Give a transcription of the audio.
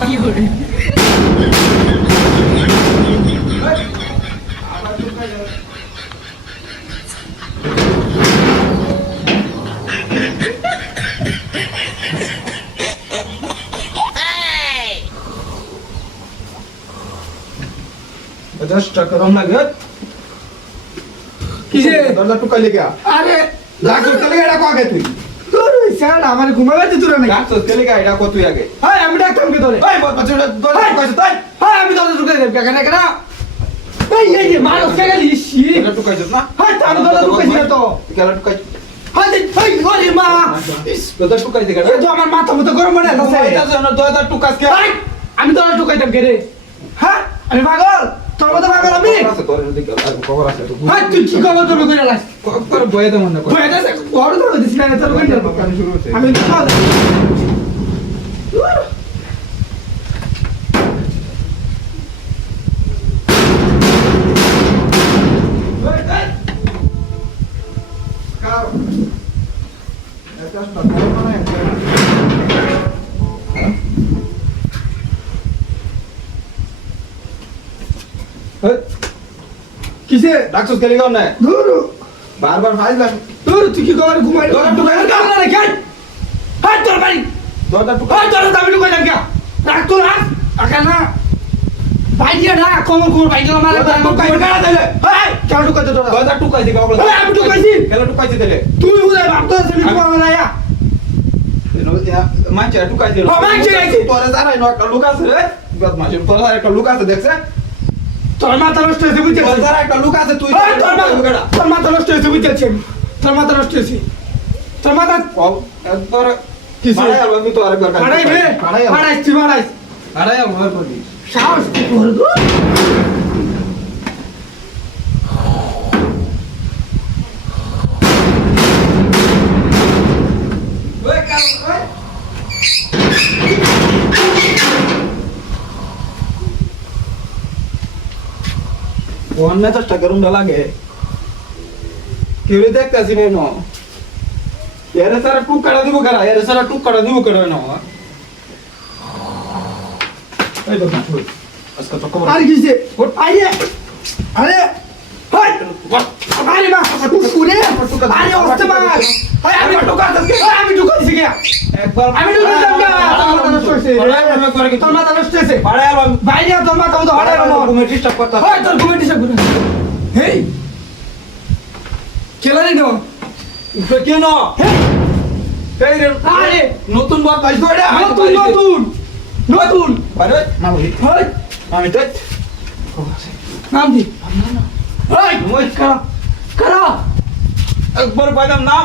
কি করে দশটা করম লাগে কিসে দরজা টুকাইলে কে আরে ডাক্তার কেলে এটা কো আগে তুই তোর স্যার আমার ঘুমাবে তুই না ডাক্তার কেলে এটা কো তুই আগে হ্যাঁ আমি ডাক্তার কে ধরে এই বাচ্চা দরজা টুকাইছ তাই হ্যাঁ আমি দরজা ঢুকে দেব কেন কেন এই মানুষ কে গেলি শি দরজা টুকাইছ না হ্যাঁ তার দরজা ঢুকাইছি না তো কেলে টুকাই হ্যাঁ এই ওরে মা দরজা টুকাই দে এ তো আমার মাথা মতো গরম হয়ে যাচ্ছে এটা যেন দরজা টুকাস কে এই, আমি দরজা ঢুকাইতাম কে রে হ্যাঁ আমি পাগল তোর মতো পাগল আমি আছে তোর দিকে খবর আছে তো হ্যাঁ তুই কি খবর তোর করে লাস কর বয়ে দে মনে কর বয়ে যাচ্ছে বড় তো দিস না তোর কই যাব কাজ শুরু হচ্ছে আমি তো খাওয়া কিসে ডাক্তার কেলে গাও না দূর বারবার ফাইলাম দূর তুই কি খবর ঘুমাই দরজা ঢুকাই না না খাই হাত তোর বাড়ি দরজা টুকাই হাত তোর দাবি ঢুকাইতাম কে রাখ তোর হাত আকা না বাইরে না কোমর কোমর বাইরে আমার দরজা টুকাই না দিলে এই কেন ঢুকাইতে তোরা দরজা টুকাই দে বাবলা এই, আমি টুকাইছি। কেলে টুকাইছে দিলে তুই উদয় ভাবতো তুমি কোমর না ইয়া মাছ টুকাই দিল হ্যাঁ, মানছে গেছি। তোরে জানাই না একটা লুক আছে রে বদমাশ তোর জানাই একটা লুক আছে দেখছ তোর মাথা নষ্ট হয়েছে বুঝতে তোর জানাই একটা লুক আছে তুই তোর মাথা নষ্ট হয়েছে বুঝতে তোর মাথা নষ্ট হয়েছে তোর মাথা একবার কিসে? মারাই আলবা আমি তো আরেকবার মারাই রে মারাইস তুই মারাইস মারাই আমার করবি সাহস কি করে দূর ওই কাল ওই ওখানে তো টাকা রুম লাগে কেউ দেখতেছি না এর সারা টুক কাটা দিব করা এর সারা টুক কাটা দিব করা না এই তো না আজকে তো খবর আর কিসে আরে আরে হাই আরে মা কুকুরে আরে ওস্তে মা হাই আমি আমি ঢুকাইছি কে একবার আমি ঢুকাইতাম কে তোর মাথা নষ্ট হয়েছে আমি করে কি তোর মাথা নষ্ট হয়েছে বাড়াই আলবা বাইরে তোর মাথা মতো হারাই না ঘুমে ডিস্টার্ব করতে হাই তোর ঘুমে ডিস্টার্ব করে হেই কেলারি নো কেন হেই এই রে আরে নতুন বাপ পাইছো এটা নতুন নতুন নতুন আরে না বলি হাই আমি তো নাম দি হাই মই কারা কারা একবার বাইদাম না